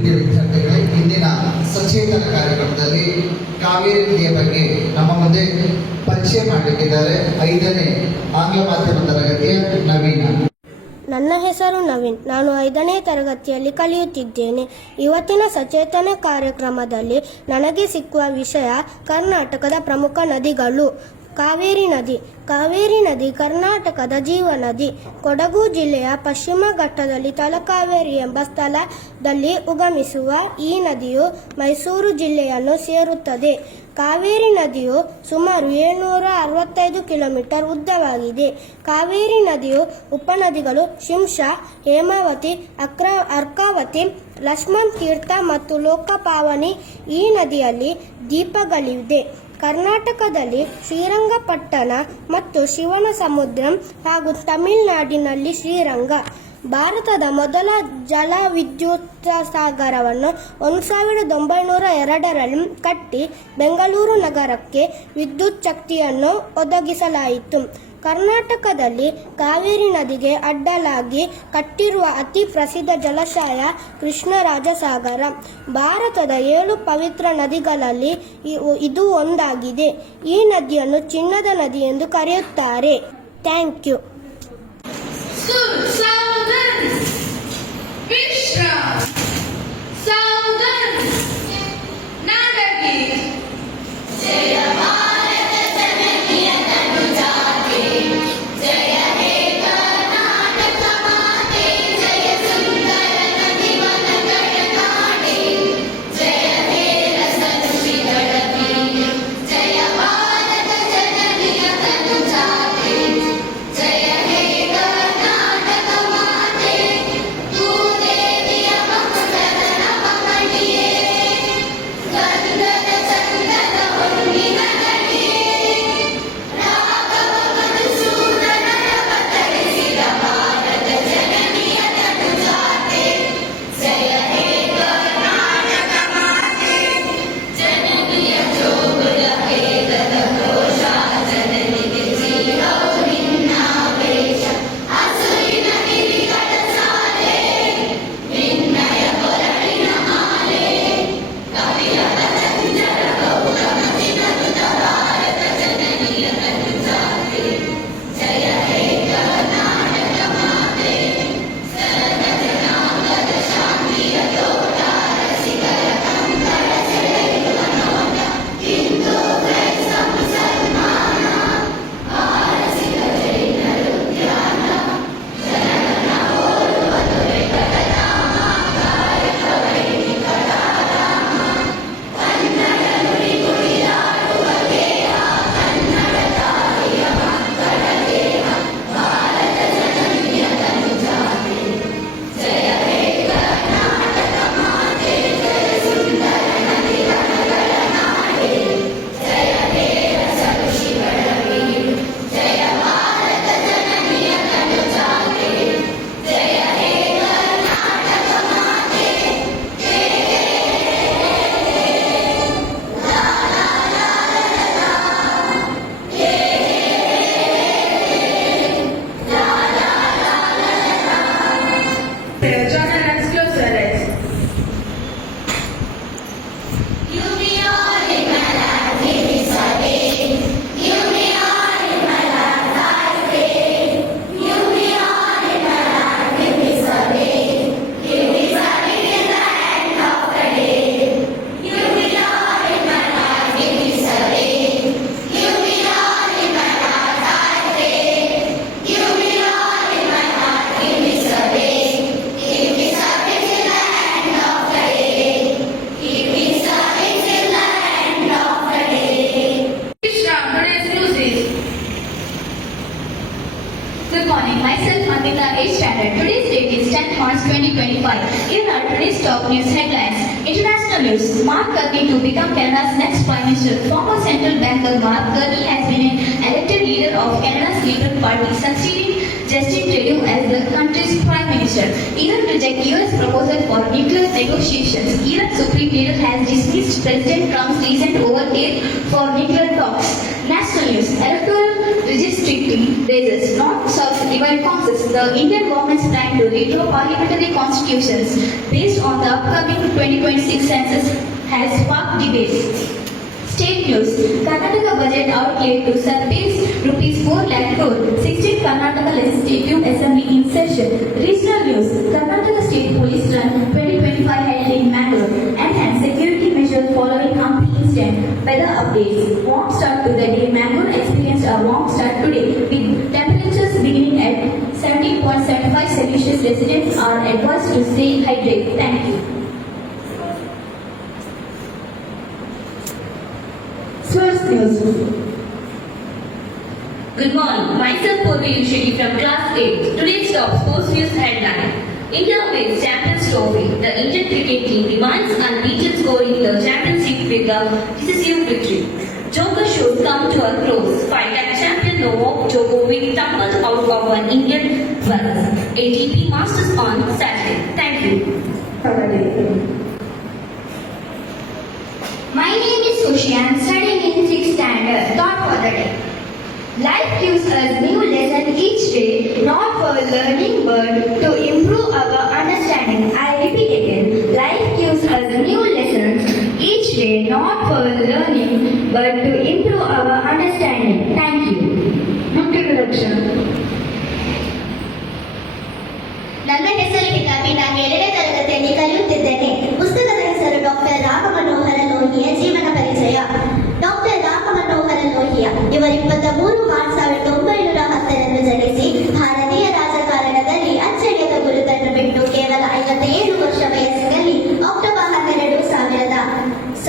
ಪ್ರೀತಿಯ ವಿದ್ಯಾರ್ಥಿಗಳೇ, ಇಂದಿನ ಸಚೇತನ ಕಾರ್ಯಕ್ರಮದಲ್ಲಿ ಕಾವೇರಿ ನದಿಯ ಬಗ್ಗೆ ನಮ್ಮ ಮುಂದೆ ಪರಿಚಯ ಮಾಡಲಿಕ್ಕಿದ್ದಾರೆ 5ನೇ ಆಂಗ್ಲ ಮಾಧ್ಯಮ ತರಗತಿಯ ನವೀನ. ನನ್ನ ಹೆಸರು ನವೀನ್. ನಾನು 5ನೇ ತರಗತಿಯಲ್ಲಿ ಕಲಿಯುತ್ತಿದ್ದೇನೆ. ಇವತ್ತಿನ ಸಚೇತನ ಕಾರ್ಯಕ್ರಮದಲ್ಲಿ ನನಗೆ ಸಿಕ್ಕುವ ವಿಷಯ ಕರ್ನಾಟಕದ ಪ್ರಮುಖ ನದಿಗಳು. ಕಾವೇರಿ ನದಿ. ಕಾವೇರಿ ನದಿ ಕರ್ನಾಟಕದ ಜೀವನದಿ. ಕೊಡಗು ಜಿಲ್ಲೆಯ ಪಶ್ಚಿಮ ಘಟ್ಟದಲ್ಲಿ ತಲಕಾವೇರಿ ಎಂಬ ಸ್ಥಳದಲ್ಲಿ ಉಗಮಿಸುವ ಈ ನದಿಯು ಮೈಸೂರು ಜಿಲ್ಲೆಯನ್ನು ಸೇರುತ್ತದೆ. ಕಾವೇರಿ ನದಿಯು ಸುಮಾರು 765 ಕಿಲೋಮೀಟರ್ ಉದ್ದವಾಗಿದೆ. ಕಾವೇರಿ ನದಿಯು ಉಪನದಿಗಳು ಶಿಂಷಾ, ಹೇಮಾವತಿ, ಅರ್ಕಾವತಿ, ಲಕ್ಷ್ಮಣ್ ತೀರ್ಥ ಮತ್ತು ಲೋಕಪಾವನಿ. ಈ ನದಿಯಲ್ಲಿ ದ್ವೀಪಗಳಿವೆ. ಕರ್ನಾಟಕದಲ್ಲಿ ಶ್ರೀರಂಗಪಟ್ಟಣ ಮತ್ತು ಶಿವನ ಸಮುದ್ರ ಹಾಗೂ ತಮಿಳುನಾಡಿನಲ್ಲಿ ಶ್ರೀರಂಗ. ಭಾರತದ ಮೊದಲ ಜಲವಿದ್ಯುತ್ ಸಾಗರವನ್ನು 1902ರಲ್ಲಿ ಕಟ್ಟಿ ಬೆಂಗಳೂರು ನಗರಕ್ಕೆ ವಿದ್ಯುತ್ ಶಕ್ತಿಯನ್ನು ಒದಗಿಸಲಾಯಿತು. ಕರ್ನಾಟಕದಲ್ಲಿ ಕಾವೇರಿ ನದಿಗೆ ಅಡ್ಡಲಾಗಿ ಕಟ್ಟಿರುವ ಅತಿ ಪ್ರಸಿದ್ಧ ಜಲಾಶಯ ಕೃಷ್ಣರಾಜಸಾಗರ. ಭಾರತದ 7 ಪವಿತ್ರ ನದಿಗಳಲ್ಲಿ ಇದು ಒಂದಾಗಿದೆ. ಈ ನದಿಯನ್ನು ಚಿನ್ನದ ನದಿ ಎಂದು ಕರೆಯುತ್ತಾರೆ. Thank you. Good morning. Myself Mandita, 8th standard. Today's date is 10th March 2025. Here are today's top news headlines. International news. Mark Carney to become Canada's next Prime Minister. Former Central Banker Mark Carney has been an elected leader of Canada's Liberal Party, succeeding Justin Trudeau as the country's Prime Minister. Iran rejects US proposal for nuclear negotiations. Iran Supreme Leader has dismissed President Trump's recent overture for nuclear talks. National news. Electoral redistricting raises north-south divide causes the Indian government's plan to redraw parliamentary constitutions based on the upcoming 2026 census has sparked debates. State news. Karnataka budget outlay to surpass rupees 4 lakh crore. 16th Karnataka Legislative Assembly in session. Regional news. Karnataka State Police Run 2025 held in Mangalore. Enhanced security measures following Hampi incident. Weather updates. Warm start to the day. Mangalore experienced a warm start today with temperatures beginning at 17.75 Celsius. Residents are advised to stay hydrated. Thank you. First news. Good morning. Myself Purvi Shetty from Class 8. Today's top sports news headline. India wins Champions Trophy. The Indian cricket team remains unbeaten, scoring the championship with a decisive victory. Joker shows come to a close. Five-time champion Novak Djokovic tumbled out of an Indian Wells ATP Masters on Saturday. Thank you. My name is Kushi. I am studying in 6th standard. Thought for the day. Life gives us new lesson each day, not for learning but to improve our understanding. I repeat again. Life gives us new lessons each day, not for learning but to improve our understanding. Thank